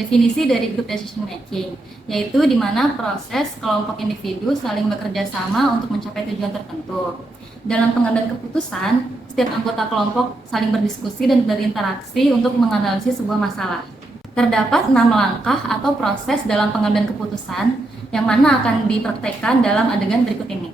definisi dari group decision making, yaitu di mana proses kelompok individu saling bekerja sama untuk mencapai tujuan tertentu. Dalam pengambilan keputusan, setiap anggota kelompok saling berdiskusi dan berinteraksi untuk menganalisis sebuah masalah. Terdapat 6 langkah atau proses dalam pengambilan keputusan yang mana akan dipraktekkan dalam adegan berikut ini.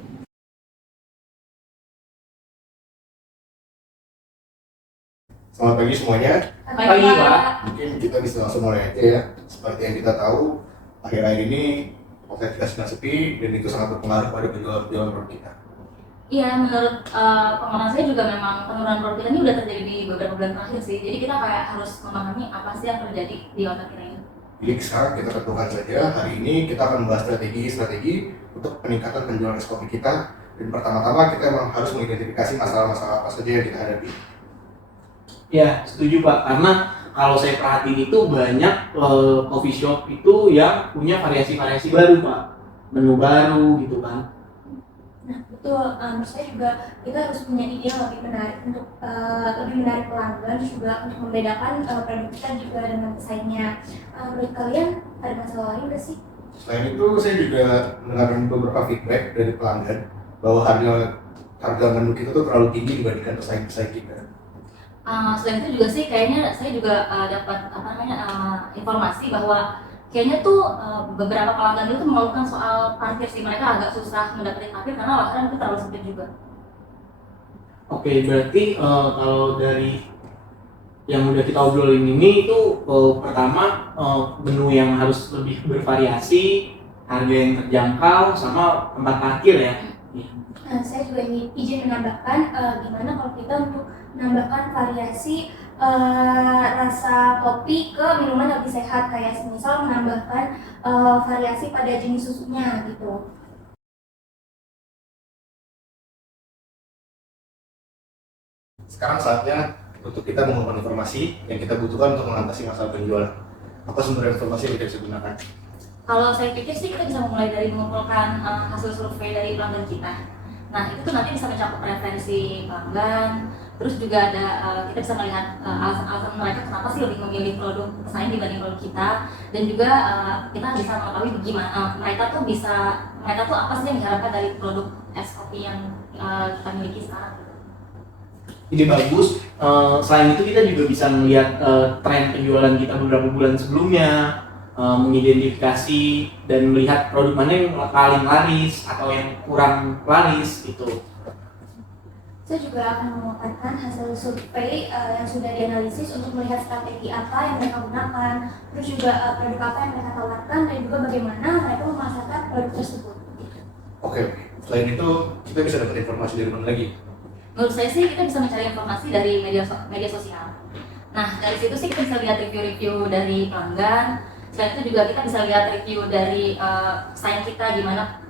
Selamat pagi semuanya. Pagi, Pak. Mungkin kita bisa langsung mulai aja ya. Seperti yang kita tahu, akhir-akhir ini offline kita sedang sepi dan itu sangat berpengaruh pada penjualan produk kita. Iya, menurut pengalaman saya juga memang penurunan produk kita ini udah terjadi di beberapa bulan terakhir sih. Jadi kita kayak harus memahami apa sih yang terjadi di otak kita ini. Jadi sekarang kita tentukan saja, hari ini kita akan membahas strategi untuk peningkatan penjualan es kopi kita. Dan pertama-tama kita memang harus mengidentifikasi masalah-masalah apa saja yang kita hadapi. Ya, setuju Pak. Karena kalau saya perhatiin itu banyak coffee shop itu yang punya variasi-variasi baru Pak. Menu baru gitu kan. Nah betul, menurut saya juga kita harus punya ide yang lebih menarik untuk lebih menarik pelanggan, juga untuk membedakan produk kita juga dengan pesaingnya. Menurut kalian ada masalah lain nggak sih? Selain itu, saya juga mendengarkan beberapa feedback dari pelanggan bahwa harga menu kita tuh terlalu tinggi dibandingkan pesaing-pesaing kita. Selain itu juga sih kayaknya saya juga dapat informasi bahwa kayaknya tuh beberapa pelanggan itu mengeluhkan soal parkir sih. Mereka agak susah mendapatkan parkir karena lahan itu terlalu sempit juga. Oke, berarti kalau dari yang udah kita obrolin ini itu pertama menu yang harus lebih bervariasi, harga yang terjangkau, sama tempat parkir ya. Nah, saya juga izin menambahkan gimana kalau kita untuk menambahkan variasi rasa kopi ke minuman lebih sehat, kayak misal menambahkan variasi pada jenis susunya gitu. Sekarang saatnya untuk kita mengumpulkan informasi yang kita butuhkan untuk mengatasi masalah penjualan. Apa sumber informasi yang kita bisa gunakan? Kalau saya pikir sih kita bisa mulai dari mengumpulkan hasil survei dari pelanggan kita. Nah itu tuh nanti bisa mencakup preferensi pelanggan, terus juga ada kita bisa melihat alasan-alasan mereka kenapa sih lebih memilih produk pesaing dibanding produk kita, dan juga kita bisa mengetahui gimana mereka tuh apa sih yang diharapkan dari produk es kopi yang kita miliki sekarang. Ide bagus. Selain itu kita juga bisa melihat tren penjualan kita beberapa bulan sebelumnya, mengidentifikasi dan melihat produk mana yang paling laris atau yang kurang laris gitu. Saya juga akan memaparkan hasil survei yang sudah dianalisis untuk melihat strategi apa yang mereka gunakan, terus juga produk apa yang mereka tawarkan, dan juga bagaimana mereka memasarkan produk tersebut. Oke. Selain itu, kita bisa dapat informasi dari mana lagi? Menurut saya sih kita bisa mencari informasi dari media sosial. Nah dari situ sih kita bisa lihat review-review dari pelanggan. Selain itu juga kita bisa lihat review dari pesaing kita, gimana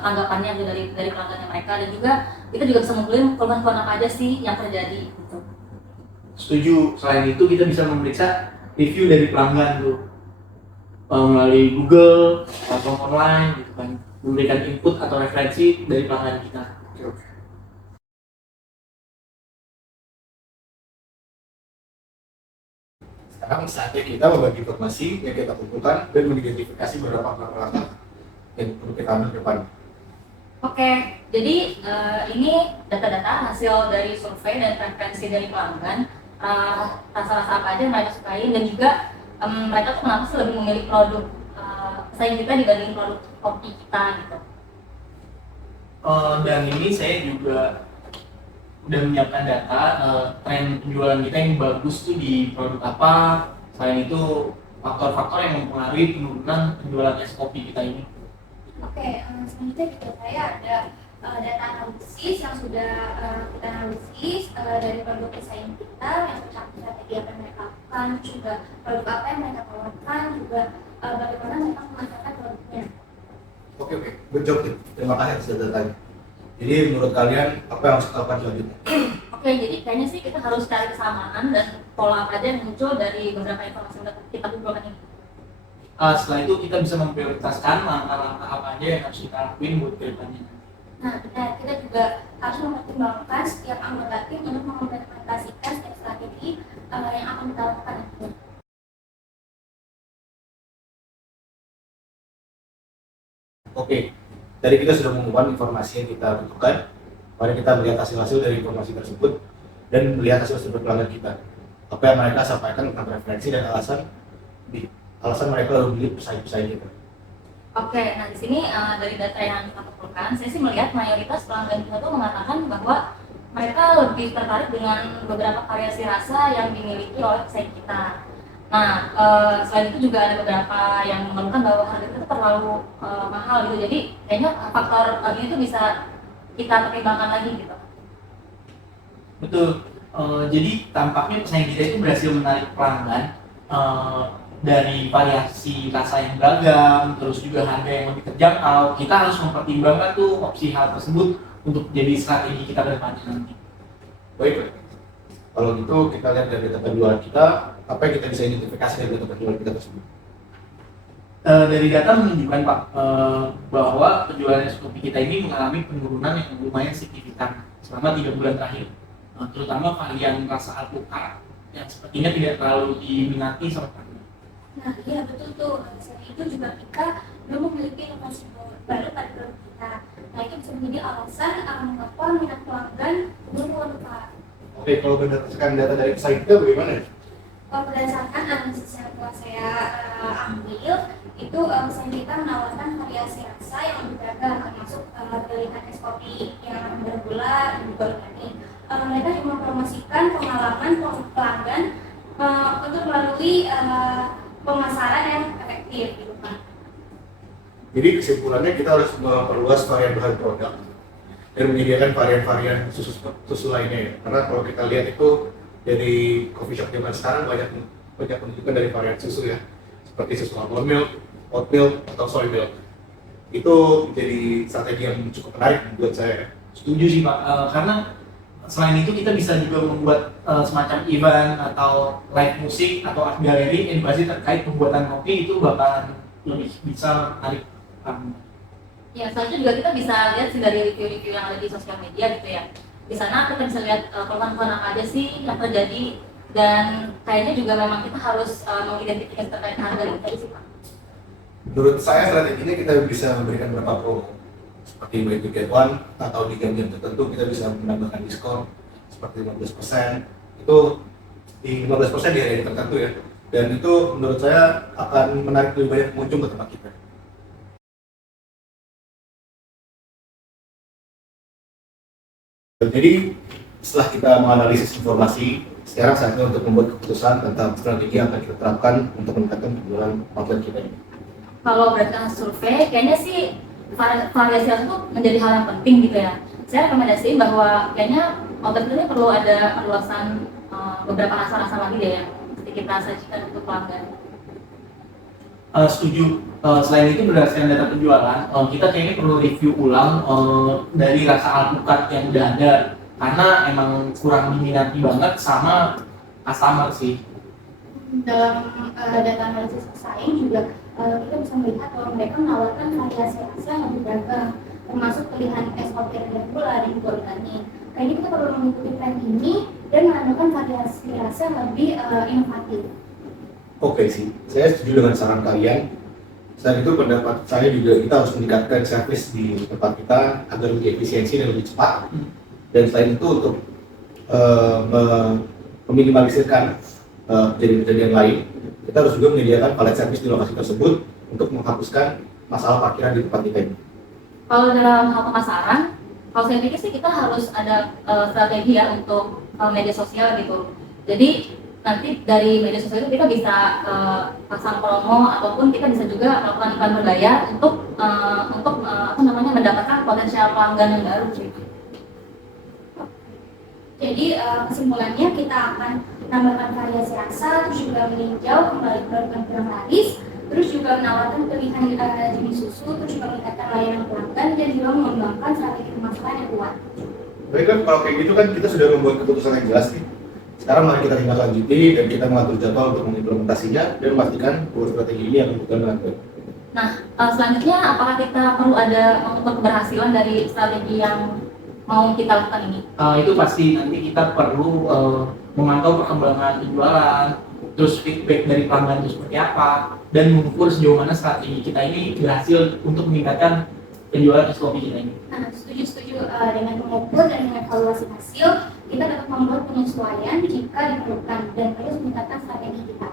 tanggapannya dari pelanggannya mereka, dan juga kita juga bisa ngumpulin keluhan-keluhan apa aja sih yang terjadi gitu. Setuju. Selain itu kita bisa memeriksa review dari pelanggan tuh melalui Google atau online gitu kan, memberikan input atau referensi dari pelanggan kita. Oke. Sekarang saatnya kita membagi informasi yang kita kumpulkan dan mengidentifikasi beberapa langkah yang perlu kita ambil ke depan. Oke, jadi ini data-data hasil dari survei dan preferensi dari pelanggan, rasa-rasa apa aja yang mereka sukain, dan juga mereka tuh kenapa sih lebih memilih produk pesaing kita dibanding produk kopi kita gitu. Dan ini saya juga udah menyiapkan data tren penjualan kita yang bagus tuh di produk apa. Selain itu faktor-faktor yang mempengaruhi penurunan penjualan es kopi kita ini. Oke, selanjutnya juga saya ada data analisis yang sudah kita analisis dari produk pesaing kita, yang tercapai strategi apa yang mereka lakukan, juga produk apa yang mereka tawarkan, juga bagaimana mereka memasarkan produknya. Oke. Good job, Tim. Terima kasih atas datanya. Jadi menurut kalian apa yang harus kita lakukan selanjutnya? Oke, jadi kayaknya sih kita harus cari kesamaan dan pola apa aja yang muncul dari beberapa informasi yang kita kumpulkan ini. Setelah itu kita bisa memprioritaskan langkah-langkah apa aja yang harus kita lakuin buat kedepannya. Nah, kita juga harus mempertimbangkan setiap anggota tim untuk mengimplementasikan setiap strategi yang akan kita lakukan. Oke, tadi kita sudah mengumumkan informasi yang kita butuhkan. Mari kita melihat hasil-hasil dari informasi tersebut dan melihat hasil sumber pelanggan kita. Apa yang mereka sampaikan tentang preferensi dan alasan mereka memilih pesaing-pesaing kita. Oke, nah di sini dari data yang kita kumpulkan, saya sih melihat mayoritas pelanggan kita tuh mengatakan bahwa mereka lebih tertarik dengan beberapa variasi rasa yang dimiliki oleh pesaing kita. Nah, selain itu juga ada beberapa yang mengeluhkan bahwa harga itu terlalu mahal gitu. Jadi kayaknya faktor ini tuh bisa kita pertimbangkan lagi gitu. Betul. Jadi tampaknya pesaing kita itu berhasil menarik pelanggan dari variasi rasa yang beragam, terus juga harga yang lebih terjangkau. Kita harus mempertimbangkan tuh opsi hal tersebut untuk jadi strategi kita ke depannya nanti. Baik. Kalau gitu kita lihat dari data penjualan kita, apa yang kita bisa identifikasi dari data penjualan kita tersebut? Dari data menunjukkan Pak bahwa penjualan es kopi kita ini mengalami penurunan yang lumayan signifikan selama 3 bulan terakhir, terutama varian rasa alpukat yang sepertinya tidak terlalu diminati sama pelanggan. Nah, iya betul tuh. Selain itu juga kita belum memiliki inovasi baru pada produk kita. Nah, itu bisa menjadi alasan mengapa minat pelanggan menurun, Pak. Oke, kalau berdasarkan data dari pesaing kita bagaimana? Kalau berdasarkan analisis yang telah saya ambil, itu pesaing kita menawarkan variasi rasa yang lebih beragam, termasuk pilihan es kopi yang bergula dan juga organik. Mereka juga mempromosikan pengalaman pelanggan untuk melalui pemasaran yang efektif gitu Pak. Jadi kesimpulannya kita harus memperluas varian bahan produk dan menyediakan varian-varian susu lainnya ya. Karena kalau kita lihat itu dari coffee shop zaman sekarang banyak menunjukkan dari varian susu ya, seperti susu almond milk, oat milk, atau soy milk. Itu menjadi strategi yang cukup menarik buat saya. Setuju sih Pak, karena selain itu kita bisa juga membuat semacam event atau live musik atau art gallery edukasi terkait pembuatan kopi itu bakalan lebih bisa menarik. Ya, selanjutnya juga kita bisa lihat sih dari review-review yang ada di sosial media gitu ya. Di sana kita bisa lihat keluhan-keluhan apa aja sih yang terjadi, dan kayaknya juga memang kita harus mengidentifikasi terkait harga itu tadi sih Pak. Menurut saya strateginya kita bisa memberikan beberapa promo seperti buy to get one, atau di jam-jam tertentu kita bisa menambahkan diskon seperti 15%. Itu di 15% di hari tertentu ya, dan itu menurut saya akan menarik lebih banyak pengunjung ke tempat kita. Jadi setelah kita menganalisis informasi, sekarang saatnya untuk membuat keputusan tentang strategi yang akan kita terapkan untuk meningkatkan penjualan outlet kita ini. Kalau berdasarkan survei, kayaknya sih variasi rasa itu menjadi hal yang penting gitu ya. Saya rekomendasiin bahwa kayaknya outlet ini perlu ada perluasan beberapa rasa-rasa lagi deh yang kita sajikan untuk pelanggan. Setuju. Selain itu berdasarkan data penjualan, kita kayaknya perlu review ulang dari rasa alpukat yang udah ada, karena emang kurang diminati banget sama customer sih. Dalam data analisis pesaing juga kita bisa melihat bahwa mereka menawarkan variasi rasa yang lebih beragam, termasuk pilihan es kopi rendah gula dan juga organik. Kayaknya kita perlu mengikuti tren ini dan menambahkan variasi rasa yang lebih inovatif. Oke sih, saya setuju dengan saran kalian. Selain itu pendapat saya juga kita harus meningkatkan servis di tempat kita agar lebih efisiensi dan lebih cepat. Dan selain itu untuk meminimalisirkan kejadian-kejadian lain, kita harus juga menyediakan valet servis di lokasi tersebut untuk menghapuskan masalah parkiran di tempat kita ini. Kalau dalam hal pemasaran, kalau saya pikir sih kita harus ada strategi ya untuk media sosial gitu. Jadi nanti dari media sosial itu kita bisa pasang promo, ataupun kita bisa juga melakukan iklan berbayar untuk mendapatkan potensial pelanggan yang baru gitu. Jadi kesimpulannya kita akan menambahkan variasi rasa, terus juga meninjau kembali produk yang laris, terus juga menawarkan pilihan jenis susu, terus juga meningkatkan layanan pelanggan, dan juga mengembangkan strategi pemasaran yang kuat. Baik kan, kalau kayak gitu kan kita sudah membuat keputusan yang jelas nih. Sekarang mari kita tindak lanjuti dan kita mengatur jadwal untuk mengimplementasinya dan memastikan bahwa strategi ini akan berjalan dengan baik. Nah, selanjutnya apakah kita perlu ada mengukur keberhasilan dari strategi yang mau kita lakukan ini? Itu pasti nanti kita perlu memantau perkembangan penjualan, terus feedback dari pelanggan itu seperti apa, dan mengukur sejauh mana strategi kita ini berhasil untuk meningkatkan penjualan es kopi kita ini. Nah, setuju dengan mengukur dan mengevaluasi hasil, kita dapat membuat penyesuaian jika diperlukan dan terus meningkatkan strategi kita.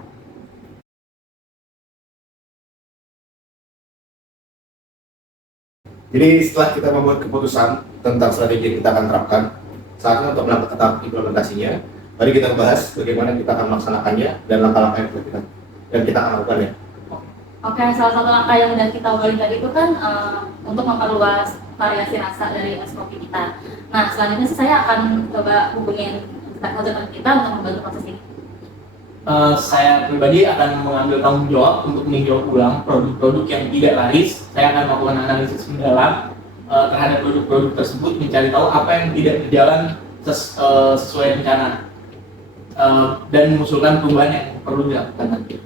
Jadi setelah kita membuat keputusan tentang strategi yang kita akan terapkan, saatnya untuk melakukan tahap implementasinya. Tadi kita bahas bagaimana kita akan melaksanakannya dan langkah-langkah yang kita akan lakukan ya. Oke, salah satu langkah yang udah kita obrolin tadi itu kan untuk memperluas variasi rasa dari es kopi kita. Nah, selanjutnya sih saya akan coba hubungin stakeholder kita untuk membantu proses ini. Saya pribadi akan mengambil tanggung jawab untuk meninjau ulang produk-produk yang tidak laris. Saya akan melakukan analisis mendalam terhadap produk-produk tersebut, mencari tahu apa yang tidak berjalan sesuai rencana dan mengusulkan perubahan yang perlu dilakukan nanti.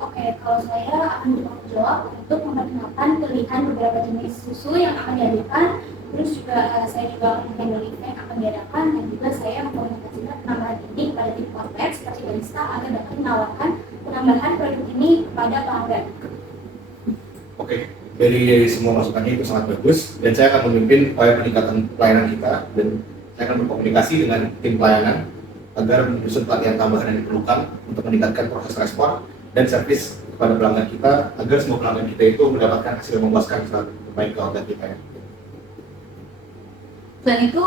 Oke, kalau saya akan bertanggung jawab untuk memperkenalkan pilihan beberapa jenis susu yang akan dihadirkan, terus juga saya juga akan handle event yang akan diadakan, dan juga saya mengkomunikasikan penambahan ini kepada tim outlet seperti barista agar dapat menawarkan penambahan produk ini kepada pelanggan. Oke, dari semua masukannya itu sangat bagus dan saya akan memimpin upaya peningkatan pelayanan kita dan saya akan berkomunikasi dengan tim pelayanan agar menyusun pelatihan tambahan yang diperlukan untuk meningkatkan proses respon dan servis kepada pelanggan kita agar semua pelanggan kita itu mendapatkan hasil yang memuaskan saat bermain ke outlet kita ya. Selain itu,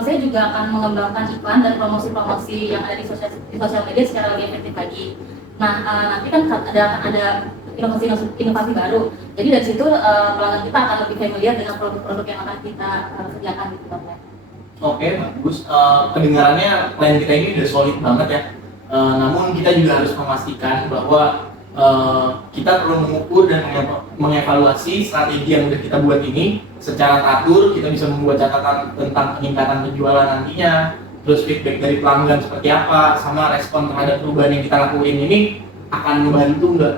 saya juga akan mengembangkan iklan dan promosi-promosi yang ada di sosial media secara lebih efektif lagi. Nah, nanti kan ada inovasi baru. Jadi dari situ pelanggan kita akan lebih familiar dengan produk-produk yang akan kita sediakan di tempat. Oke, bagus. Kedengarannya plan kita ini udah solid banget ya. Namun kita juga harus memastikan bahwa kita perlu mengukur dan mengevaluasi strategi yang sudah kita buat ini secara teratur. Kita bisa membuat catatan tentang peningkatan penjualan nantinya, terus feedback dari pelanggan seperti apa, sama respon terhadap perubahan yang kita lakuin ini akan membantu nggak?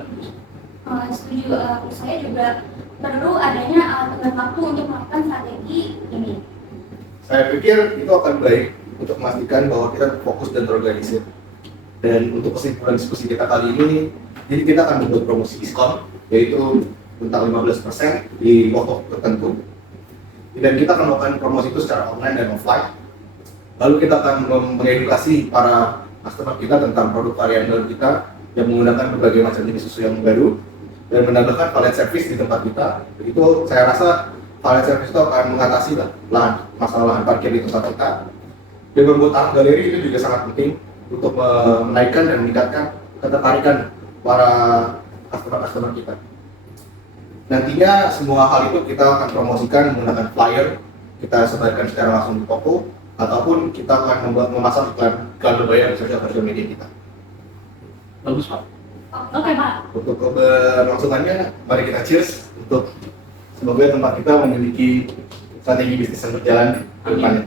Setuju, saya juga perlu adanya tenggat waktu untuk melakukan strategi ini. Saya pikir itu akan baik untuk memastikan bahwa kita fokus dan terorganisir. Dan untuk kesimpulan diskusi kita kali ini, jadi kita akan membuat promosi diskon, yaitu tentang 15% di waktu tertentu. Dan kita akan melakukan promosi itu secara online dan offline. Lalu kita akan mengedukasi para customer kita tentang produk varian baru kita yang menggunakan berbagai macam jenis susu yang baru dan menambahkan valet service di tempat kita. Itu saya rasa valet service itu akan mengatasi masalah lahan parkir di tempat kita. Dan membuat art galeri itu juga sangat penting untuk menaikkan dan meningkatkan ketertarikan para customer kita. Nantinya semua hal itu kita akan promosikan menggunakan flyer, kita sebarkan secara langsung di toko, ataupun kita akan memasang iklan berbayar di sosial media kita. Bagus Pak. Oke Pak. Untuk keberlangsungannya, mari kita cheers untuk semoga tempat kita memiliki strategi bisnis yang berjalan ke depannya.